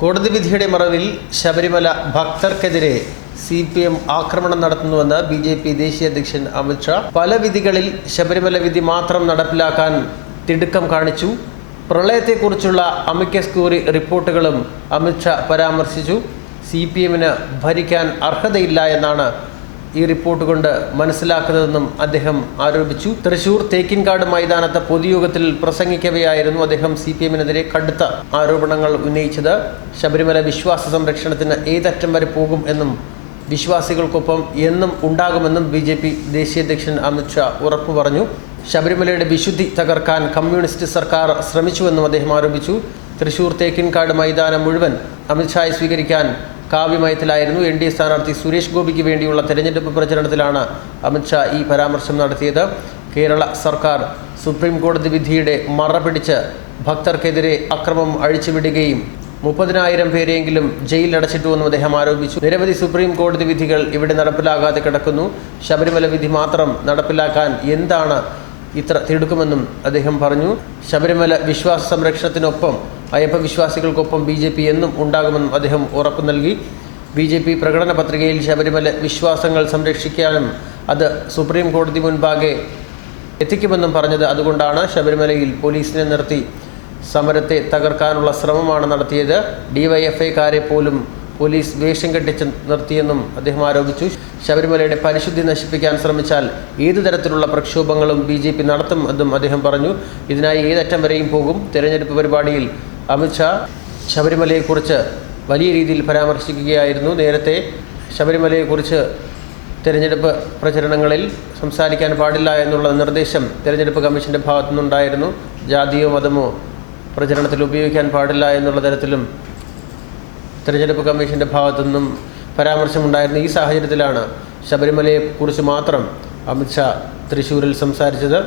കോടതി വിധിയുടെ മറവിൽ ശബരിമല ഭക്തർക്കെതിരെ CPM ആക്രമണം നടത്തുന്നുവെന്ന് BJP ദേശീയ അധ്യക്ഷൻ അമിത് ഷാ. പല വിധികളിൽ ശബരിമല വിധി മാത്രം നടപ്പിലാക്കാൻ തിടുക്കം കാണിച്ചു. പ്രളയത്തെക്കുറിച്ചുള്ള അമിക്കസ് ക്യൂറി റിപ്പോർട്ടുകളും അമിത് ഷാ പരാമർശിച്ചു. CPMന് ഭരിക്കാൻ അർഹതയില്ല എന്നാണ് ഈ റിപ്പോർട്ട് കൊണ്ട് മനസ്സിലാക്കുന്നതെന്നും അദ്ദേഹം ആരോപിച്ചു. തൃശൂർ തേക്കിൻകാട് മൈതാനത്ത് പൊതുയോഗത്തിൽ പ്രസംഗിക്കവെയായിരുന്നു അദ്ദേഹം CPMനെതിരെ കടുത്ത ആരോപണങ്ങൾ ഉന്നയിച്ചത്. ശബരിമല വിശ്വാസ സംരക്ഷണത്തിന് ഏതറ്റം വരെ പോകും എന്നും വിശ്വാസികൾക്കൊപ്പം എന്നും ഉണ്ടാകുമെന്നും BJP ദേശീയ അധ്യക്ഷൻ അമിത് ഷാ ഉറപ്പു പറഞ്ഞു. ശബരിമലയുടെ വിശുദ്ധി തകർക്കാൻ കമ്മ്യൂണിസ്റ്റ് സർക്കാർ ശ്രമിച്ചുവെന്നും അദ്ദേഹം ആരോപിച്ചു. തൃശൂർ തേക്കിൻകാട് മൈതാനം മുഴുവൻ അമിത് ഷായെ സ്വീകരിക്കാൻ കാവ്യമയത്തിലായിരുന്നു. NDA സ്ഥാനാർത്ഥി സുരേഷ് ഗോപിക്ക് വേണ്ടിയുള്ള തെരഞ്ഞെടുപ്പ് പ്രചരണത്തിലാണ് അമിത് ഷാ ഈ പരാമർശം നടത്തിയത്. കേരള സർക്കാർ സുപ്രീം കോടതി വിധിയുടെ മറ പിടിച്ച് ഭക്തർക്കെതിരെ അക്രമം അഴിച്ചുവിടുകയും 30,000 പേരെങ്കിലും ജയിലിലടച്ചിട്ടുവെന്നും അദ്ദേഹം ആരോപിച്ചു. നിരവധി സുപ്രീം കോടതി വിധികൾ ഇവിടെ നടപ്പിലാകാതെ കിടക്കുന്നു. ശബരിമല വിധി മാത്രം നടപ്പിലാക്കാൻ എന്താണ് ഇത്ര തിടുക്കമെന്നും അദ്ദേഹം പറഞ്ഞു. ശബരിമല വിശ്വാസ സംരക്ഷണത്തിനൊപ്പം അയ്യപ്പ വിശ്വാസികൾക്കൊപ്പം BJP എന്നും ഉണ്ടാകുമെന്നും അദ്ദേഹം ഉറപ്പു നൽകി. BJP പ്രകടന പത്രികയിൽ ശബരിമല വിശ്വാസങ്ങൾ സംരക്ഷിക്കാനും അത് സുപ്രീം കോടതി മുൻപാകെ എത്തിക്കുമെന്നും പറഞ്ഞത് അതുകൊണ്ടാണ്. ശബരിമലയിൽ പോലീസിനെ നിർത്തി സമരത്തെ തകർക്കാനുള്ള ശ്രമമാണ് നടത്തിയത്. DYFIക്കാരെ പോലും പോലീസ് വേഷം കെട്ടിച്ച് നിർത്തിയെന്നും അദ്ദേഹം ആരോപിച്ചു. ശബരിമലയുടെ പരിശുദ്ധി നശിപ്പിക്കാൻ ശ്രമിച്ചാൽ ഏതു തരത്തിലുള്ള പ്രക്ഷോഭങ്ങളും BJP നടത്തും എന്നും അദ്ദേഹം പറഞ്ഞു. ഇതിനായി ഏതറ്റം വരെയും പോകും. തെരഞ്ഞെടുപ്പ് പരിപാടിയിൽ അമിത് ഷാ ശബരിമലയെക്കുറിച്ച് വലിയ രീതിയിൽ പരാമർശിക്കുകയായിരുന്നു. നേരത്തെ ശബരിമലയെക്കുറിച്ച് തെരഞ്ഞെടുപ്പ് പ്രചരണങ്ങളിൽ സംസാരിക്കാൻ പാടില്ല എന്നുള്ള നിർദ്ദേശം തെരഞ്ഞെടുപ്പ് കമ്മീഷൻ്റെ ഭാഗത്തുനിന്നുണ്ടായിരുന്നു. ജാതിയോ മതമോ പ്രചരണത്തിൽ ഉപയോഗിക്കാൻ പാടില്ല എന്നുള്ള തരത്തിലും തെരഞ്ഞെടുപ്പ് കമ്മീഷൻ്റെ ഭാഗത്തുനിന്നും പരാമർശമുണ്ടായിരുന്നു. ഈ സാഹചര്യത്തിലാണ് ശബരിമലയെക്കുറിച്ച് മാത്രം അമിത് ഷാ തൃശ്ശൂരിൽ സംസാരിച്ചത്.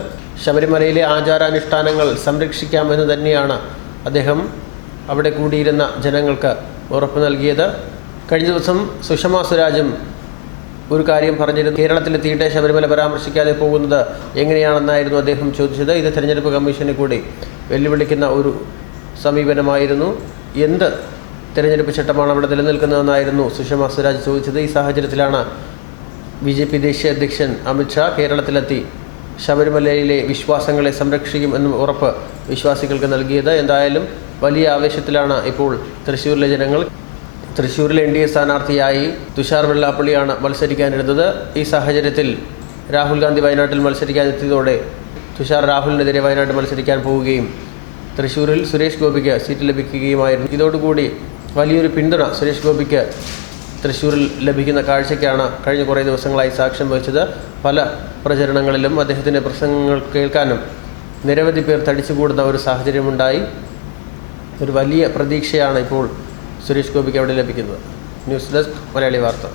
ശബരിമലയിലെ ആചാരാനുഷ്ഠാനങ്ങൾ സംരക്ഷിക്കാമെന്ന് തന്നെയാണ് അദ്ദേഹം അവിടെ കൂടിയിരുന്ന ജനങ്ങൾക്ക് ഉറപ്പ് നൽകിയത്. കഴിഞ്ഞ ദിവസം സുഷമ സ്വരാജും ഒരു കാര്യം പറഞ്ഞിരുന്നു. കേരളത്തിലെത്തിയിട്ട് ശബരിമല പരാമർശിക്കാതെ പോകുന്നത് എങ്ങനെയാണെന്നായിരുന്നു അദ്ദേഹം ചോദിച്ചത്. ഇത് തെരഞ്ഞെടുപ്പ് കമ്മീഷനെ കൂടി വെല്ലുവിളിക്കുന്ന ഒരു സമീപനമായിരുന്നു. എന്ത് തെരഞ്ഞെടുപ്പ് ചട്ടമാണ് അവിടെ നിലനിൽക്കുന്നതെന്നായിരുന്നു സുഷമ സ്വരാജ് ചോദിച്ചത്. ഈ സാഹചര്യത്തിലാണ് BJP ദേശീയ അധ്യക്ഷൻ അമിത് ഷാ കേരളത്തിലെത്തി ശബരിമലയിലെ വിശ്വാസങ്ങളെ സംരക്ഷിക്കും എന്നും ഉറപ്പ് വിശ്വാസികൾക്ക് നൽകിയത്. എന്തായാലും വലിയ ആവേശത്തിലാണ് ഇപ്പോൾ തൃശ്ശൂരിലെ ജനങ്ങൾ. തൃശ്ശൂരിലെ NDA സ്ഥാനാർത്ഥിയായി തുഷാർ വെള്ളാപ്പള്ളിയാണ് മത്സരിക്കാനിരുന്നത്. ഈ സാഹചര്യത്തിൽ രാഹുൽ ഗാന്ധി വയനാട്ടിൽ മത്സരിക്കാനെത്തിയതോടെ തുഷാർ രാഹുലിനെതിരെ വയനാട്ടിൽ മത്സരിക്കാൻ പോവുകയും തൃശ്ശൂരിൽ സുരേഷ് ഗോപിക്ക് സീറ്റ് ലഭിക്കുകയുമായിരുന്നു. ഇതോടുകൂടി വലിയൊരു പിന്തുണ സുരേഷ് ഗോപിക്ക് തൃശ്ശൂരിൽ ലഭിക്കുന്ന കാഴ്ചയ്ക്കാണ് കഴിഞ്ഞ കുറേ ദിവസങ്ങളായി സാക്ഷ്യം വഹിച്ചത്. പല പ്രചരണങ്ങളിലും അദ്ദേഹത്തിൻ്റെ പ്രസംഗങ്ങൾ കേൾക്കാനും നിരവധി പേർ തടിച്ചുകൂടുന്ന ഒരു സാഹചര്യമുണ്ടായി. ഒരു വലിയ പ്രതീക്ഷയാണ് ഇപ്പോൾ സുരേഷ് ഗോപിക്ക് അവിടെ ലഭിക്കുന്നത്. ന്യൂസ് ഡെസ്ക് മലയാളി വാർത്ത.